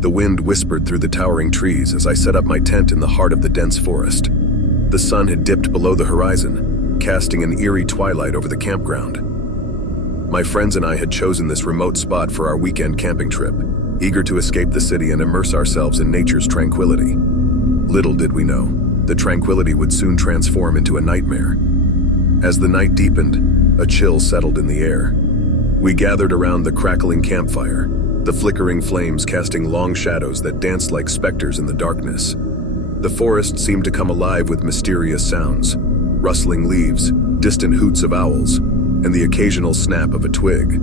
The wind whispered through the towering trees as I set up my tent in the heart of the dense forest. The sun had dipped below the horizon, casting an eerie twilight over the campground. My friends and I had chosen this remote spot for our weekend camping trip, eager to escape the city and immerse ourselves in nature's tranquility. Little did we know, the tranquility would soon transform into a nightmare. As the night deepened, a chill settled in the air. We gathered around the crackling campfire, the flickering flames casting long shadows that danced like specters in the darkness. The forest seemed to come alive with mysterious sounds, rustling leaves, distant hoots of owls, and the occasional snap of a twig.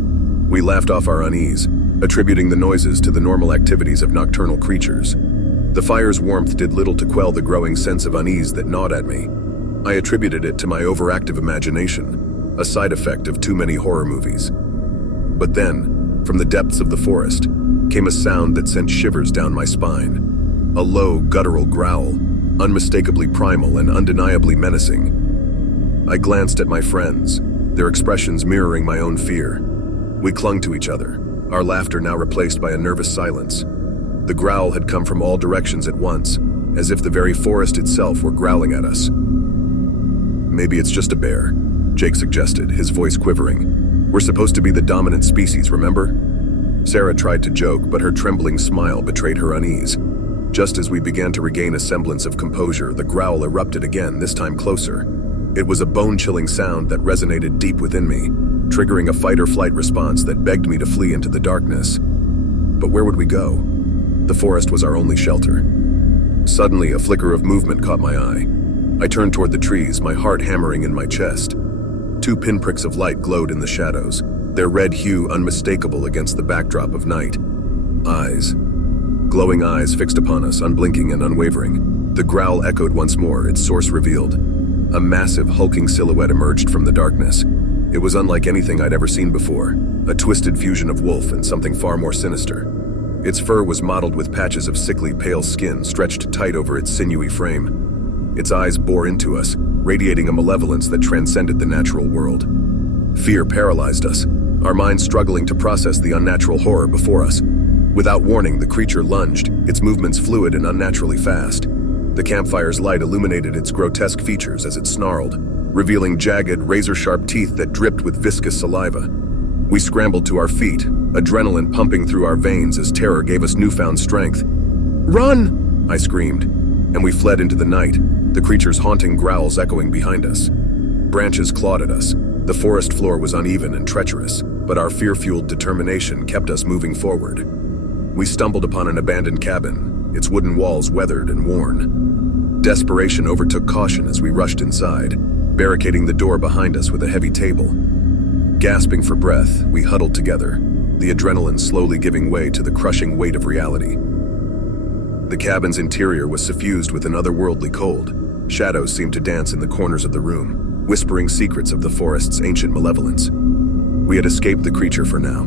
We laughed off our unease, attributing the noises to the normal activities of nocturnal creatures. The fire's warmth did little to quell the growing sense of unease that gnawed at me. I attributed it to my overactive imagination, a side effect of too many horror movies. But then, from the depths of the forest, came a sound that sent shivers down my spine. A low, guttural growl, unmistakably primal and undeniably menacing. I glanced at my friends, their expressions mirroring my own fear. We clung to each other, our laughter now replaced by a nervous silence. The growl had come from all directions at once, as if the very forest itself were growling at us. "Maybe it's just a bear," Jake suggested, his voice quivering. "We're supposed to be the dominant species, remember?" Sarah tried to joke, but her trembling smile betrayed her unease. Just as we began to regain a semblance of composure, the growl erupted again, this time closer. It was a bone-chilling sound that resonated deep within me, triggering a fight-or-flight response that begged me to flee into the darkness. But where would we go? The forest was our only shelter. Suddenly, a flicker of movement caught my eye. I turned toward the trees, my heart hammering in my chest. Two pinpricks of light glowed in the shadows, their red hue unmistakable against the backdrop of night. Eyes. Glowing eyes fixed upon us, unblinking and unwavering. The growl echoed once more, its source revealed. A massive, hulking silhouette emerged from the darkness. It was unlike anything I'd ever seen before, a twisted fusion of wolf and something far more sinister. Its fur was mottled with patches of sickly, pale skin stretched tight over its sinewy frame. Its eyes bore into us, radiating a malevolence that transcended the natural world. Fear paralyzed us, our minds struggling to process the unnatural horror before us. Without warning, the creature lunged, its movements fluid and unnaturally fast. The campfire's light illuminated its grotesque features as it snarled, revealing jagged, razor-sharp teeth that dripped with viscous saliva. We scrambled to our feet, adrenaline pumping through our veins as terror gave us newfound strength. "Run!" I screamed, and we fled into the night, the creature's haunting growls echoing behind us. Branches clawed at us. The forest floor was uneven and treacherous, but our fear-fueled determination kept us moving forward. We stumbled upon an abandoned cabin, its wooden walls weathered and worn. Desperation overtook caution as we rushed inside, barricading the door behind us with a heavy table. Gasping for breath, we huddled together, the adrenaline slowly giving way to the crushing weight of reality. The cabin's interior was suffused with an otherworldly cold. Shadows seemed to dance in the corners of the room, whispering secrets of the forest's ancient malevolence. We had escaped the creature for now,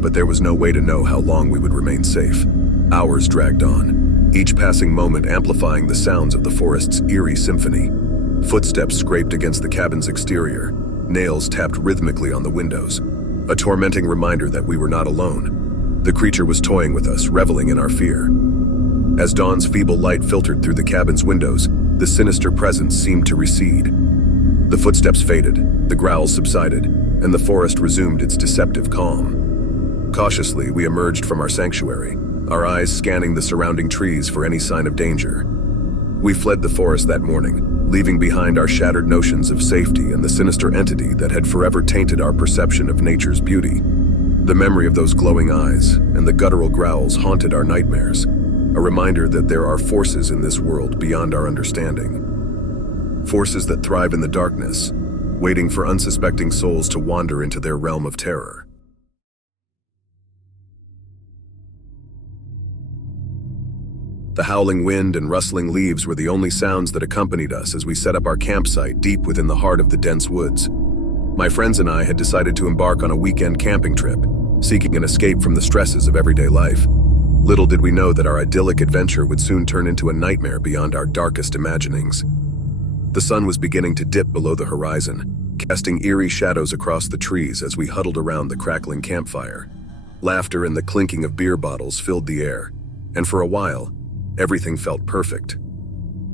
but there was no way to know how long we would remain safe. Hours dragged on, each passing moment amplifying the sounds of the forest's eerie symphony. Footsteps scraped against the cabin's exterior, nails tapped rhythmically on the windows, a tormenting reminder that we were not alone. The creature was toying with us, reveling in our fear. As dawn's feeble light filtered through the cabin's windows, the sinister presence seemed to recede. The footsteps faded, the growls subsided, and the forest resumed its deceptive calm. Cautiously, we emerged from our sanctuary, our eyes scanning the surrounding trees for any sign of danger. We fled the forest that morning, leaving behind our shattered notions of safety and the sinister entity that had forever tainted our perception of nature's beauty. The memory of those glowing eyes and the guttural growls haunted our nightmares, a reminder that there are forces in this world beyond our understanding. Forces that thrive in the darkness, waiting for unsuspecting souls to wander into their realm of terror. The howling wind and rustling leaves were the only sounds that accompanied us as we set up our campsite deep within the heart of the dense woods. My friends and I had decided to embark on a weekend camping trip, seeking an escape from the stresses of everyday life. Little did we know that our idyllic adventure would soon turn into a nightmare beyond our darkest imaginings. The sun was beginning to dip below the horizon, casting eerie shadows across the trees as we huddled around the crackling campfire. Laughter and the clinking of beer bottles filled the air, and for a while, everything felt perfect.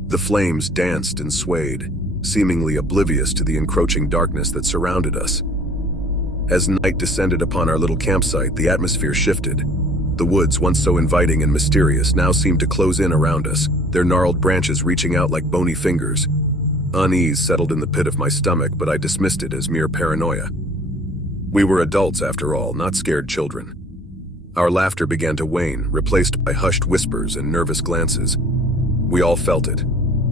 The flames danced and swayed, seemingly oblivious to the encroaching darkness that surrounded us. As night descended upon our little campsite, the atmosphere shifted. The woods, once so inviting and mysterious, now seemed to close in around us, their gnarled branches reaching out like bony fingers. Unease settled in the pit of my stomach, but I dismissed it as mere paranoia. We were adults, after all, not scared children. Our laughter began to wane, replaced by hushed whispers and nervous glances. We all felt it,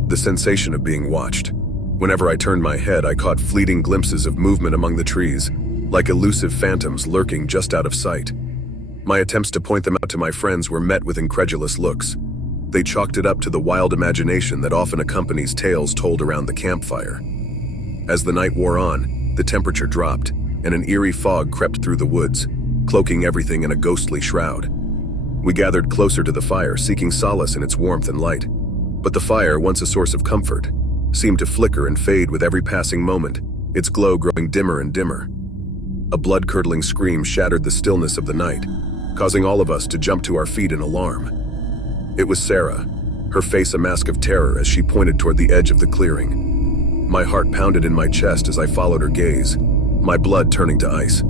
the sensation of being watched. Whenever I turned my head, I caught fleeting glimpses of movement among the trees, like elusive phantoms lurking just out of sight. My attempts to point them out to my friends were met with incredulous looks. They chalked it up to the wild imagination that often accompanies tales told around the campfire. As the night wore on, the temperature dropped, and an eerie fog crept through the woods, cloaking everything in a ghostly shroud. We gathered closer to the fire, seeking solace in its warmth and light. But the fire, once a source of comfort, seemed to flicker and fade with every passing moment, its glow growing dimmer and dimmer. A blood-curdling scream shattered the stillness of the night, causing all of us to jump to our feet in alarm. It was Sarah, her face a mask of terror as she pointed toward the edge of the clearing. My heart pounded in my chest as I followed her gaze, my blood turning to ice.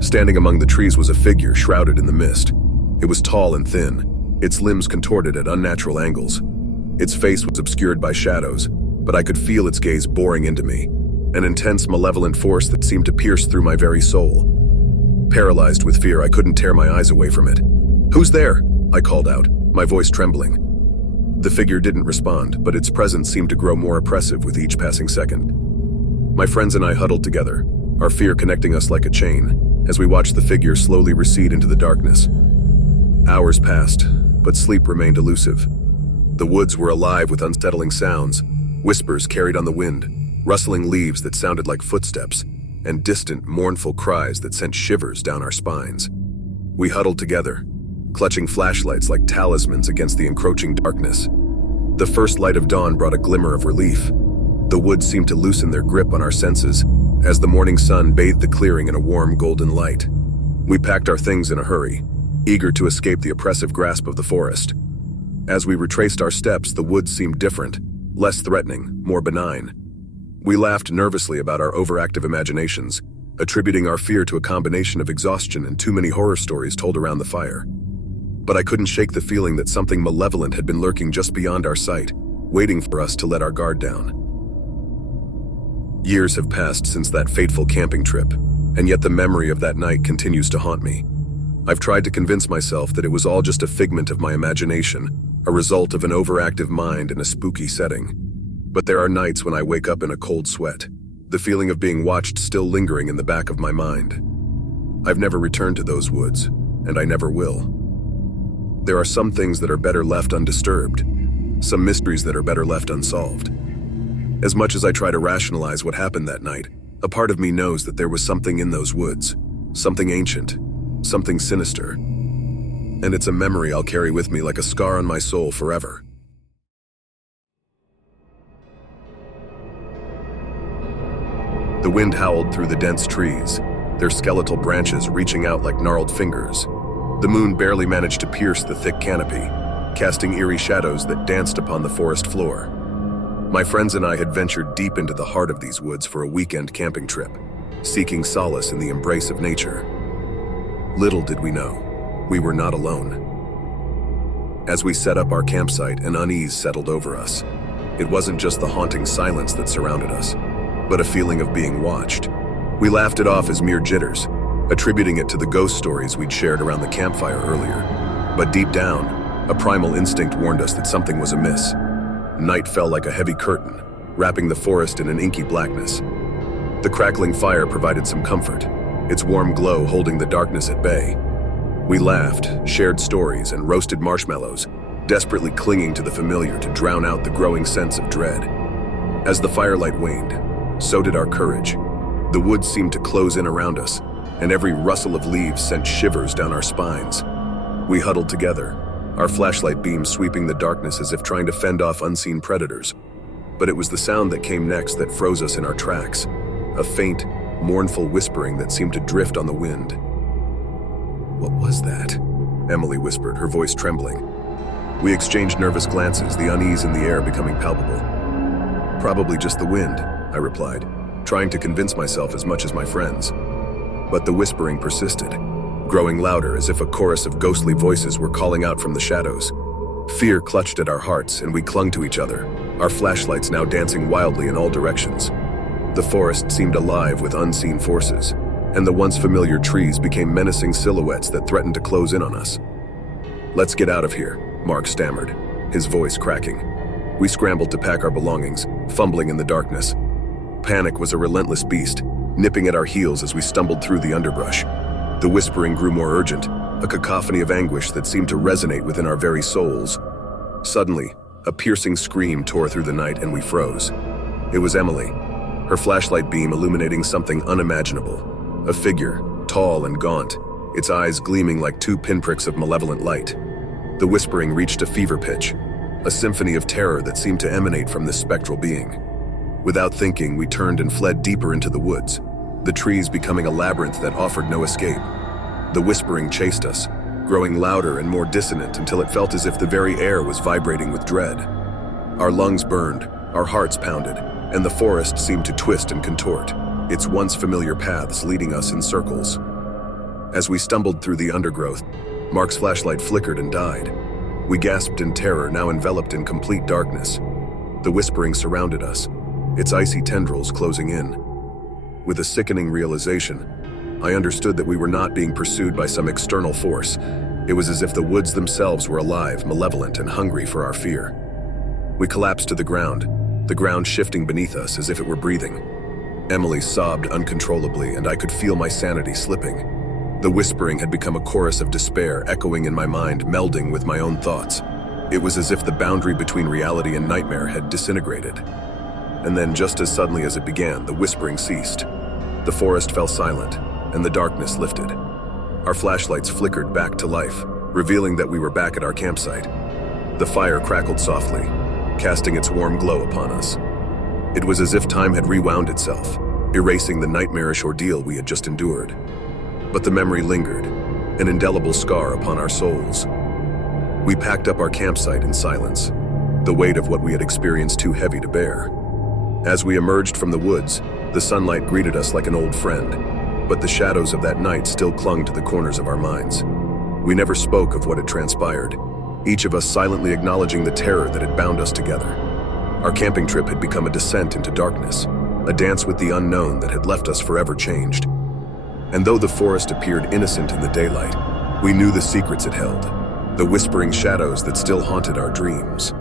Standing among the trees was a figure shrouded in the mist. It was tall and thin, its limbs contorted at unnatural angles. Its face was obscured by shadows, but I could feel its gaze boring into me, an intense, malevolent force that seemed to pierce through my very soul. Paralyzed with fear, I couldn't tear my eyes away from it. "Who's there?" I called out, my voice trembling. The figure didn't respond, but its presence seemed to grow more oppressive with each passing second. My friends and I huddled together, our fear connecting us like a chain, as we watched the figure slowly recede into the darkness. Hours passed, but sleep remained elusive. The woods were alive with unsettling sounds, whispers carried on the wind, rustling leaves that sounded like footsteps, and distant, mournful cries that sent shivers down our spines. We huddled together, clutching flashlights like talismans against the encroaching darkness. The first light of dawn brought a glimmer of relief. The woods seemed to loosen their grip on our senses, as the morning sun bathed the clearing in a warm golden light. We packed our things in a hurry, eager to escape the oppressive grasp of the forest. As we retraced our steps, the woods seemed different, less threatening, more benign. We laughed nervously about our overactive imaginations, attributing our fear to a combination of exhaustion and too many horror stories told around the fire. But I couldn't shake the feeling that something malevolent had been lurking just beyond our sight, waiting for us to let our guard down. Years have passed since that fateful camping trip, and yet the memory of that night continues to haunt me. I've tried to convince myself that it was all just a figment of my imagination, a result of an overactive mind in a spooky setting. But there are nights when I wake up in a cold sweat, the feeling of being watched still lingering in the back of my mind. I've never returned to those woods, and I never will. There are some things that are better left undisturbed, some mysteries that are better left unsolved. As much as I try to rationalize what happened that night, a part of me knows that there was something in those woods, something ancient, something sinister. And it's a memory I'll carry with me like a scar on my soul forever. The wind howled through the dense trees, their skeletal branches reaching out like gnarled fingers. The moon barely managed to pierce the thick canopy, casting eerie shadows that danced upon the forest floor. My friends and I had ventured deep into the heart of these woods for a weekend camping trip, seeking solace in the embrace of nature. Little did we know, we were not alone. As we set up our campsite, an unease settled over us. It wasn't just the haunting silence that surrounded us, but a feeling of being watched. We laughed it off as mere jitters, attributing it to the ghost stories we'd shared around the campfire earlier. But deep down, a primal instinct warned us that something was amiss. Night fell like a heavy curtain, wrapping the forest in an inky blackness. The crackling fire provided some comfort, its warm glow holding the darkness at bay. We laughed, shared stories, and roasted marshmallows, desperately clinging to the familiar to drown out the growing sense of dread. As the firelight waned, so did our courage. The woods seemed to close in around us, and every rustle of leaves sent shivers down our spines. We huddled together, our flashlight beams sweeping the darkness as if trying to fend off unseen predators. But it was the sound that came next that froze us in our tracks, a faint, mournful whispering that seemed to drift on the wind. "What was that?" Emily whispered, her voice trembling. We exchanged nervous glances, the unease in the air becoming palpable. "Probably just the wind," I replied, trying to convince myself as much as my friends. But the whispering persisted, growing louder as if a chorus of ghostly voices were calling out from the shadows. Fear clutched at our hearts, and we clung to each other, our flashlights now dancing wildly in all directions. The forest seemed alive with unseen forces, and the once familiar trees became menacing silhouettes that threatened to close in on us. "Let's get out of here," Mark stammered, his voice cracking. We scrambled to pack our belongings, fumbling in the darkness. Panic was a relentless beast, nipping at our heels as we stumbled through the underbrush. The whispering grew more urgent, a cacophony of anguish that seemed to resonate within our very souls. Suddenly, a piercing scream tore through the night and we froze. It was Emily, her flashlight beam illuminating something unimaginable. A figure, tall and gaunt, its eyes gleaming like two pinpricks of malevolent light. The whispering reached a fever pitch, a symphony of terror that seemed to emanate from this spectral being. Without thinking, we turned and fled deeper into the woods, the trees becoming a labyrinth that offered no escape. The whispering chased us, growing louder and more dissonant until it felt as if the very air was vibrating with dread. Our lungs burned, our hearts pounded, and the forest seemed to twist and contort, its once familiar paths leading us in circles. As we stumbled through the undergrowth, Mark's flashlight flickered and died. We gasped in terror, now enveloped in complete darkness. The whispering surrounded us, its icy tendrils closing in. With a sickening realization, I understood that we were not being pursued by some external force. It was as if the woods themselves were alive, malevolent, and hungry for our fear. We collapsed to the ground shifting beneath us as if it were breathing. Emily sobbed uncontrollably, and I could feel my sanity slipping. The whispering had become a chorus of despair, echoing in my mind, melding with my own thoughts. It was as if the boundary between reality and nightmare had disintegrated. And then, just as suddenly as it began, the whispering ceased. The forest fell silent, and the darkness lifted. Our flashlights flickered back to life, revealing that we were back at our campsite. The fire crackled softly, casting its warm glow upon us. It was as if time had rewound itself, erasing the nightmarish ordeal we had just endured. But the memory lingered, an indelible scar upon our souls. We packed up our campsite in silence, the weight of what we had experienced too heavy to bear. As we emerged from the woods, the sunlight greeted us like an old friend, but the shadows of that night still clung to the corners of our minds. We never spoke of what had transpired, each of us silently acknowledging the terror that had bound us together. Our camping trip had become a descent into darkness, a dance with the unknown that had left us forever changed. And though the forest appeared innocent in the daylight, we knew the secrets it held, the whispering shadows that still haunted our dreams.